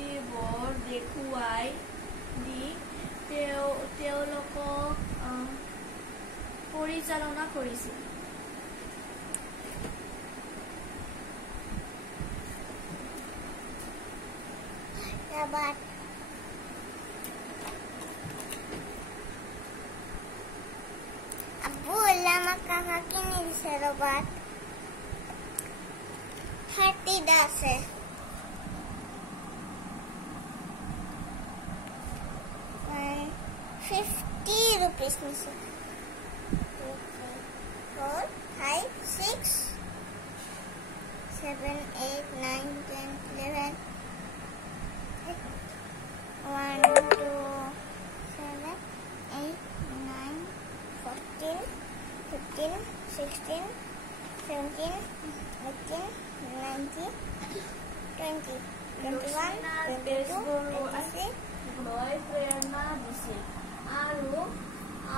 মূৰ্তিবোৰ দেখুৱাই দি তেওঁলোকক পৰিচালনা কৰিছিল। আব্বু আমাক কাকা কিনি দিছে ৰবাত 30 আছে। ₹50 নিছে। 4 5 6 7 8 9 10 11 1 2 7 8 9 14 15 16 17 18 19 20 21 22 23 প্ৰেৰণা দিছিল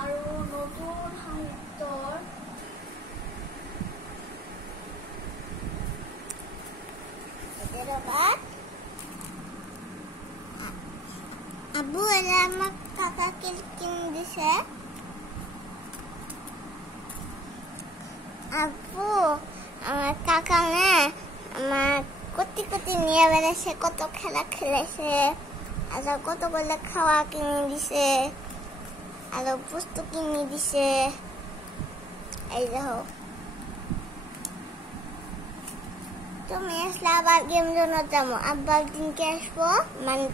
আৰু নতুন সাহিত্যৰ আব্বু আমাক কাকা কিনি দিছে। আব্বু আমার কাকা আমার কতি কতি নিয়ে বেড়েছে, কত খেলা খেলেছে, আর কতগুলো খাওয়া কিনে দিছে, আর পুস্তক কিনে দিছে। এই দেখো তুমি আসলে আবার গেম জোন যাবো, আব্বা একদিনকে আসবো মানে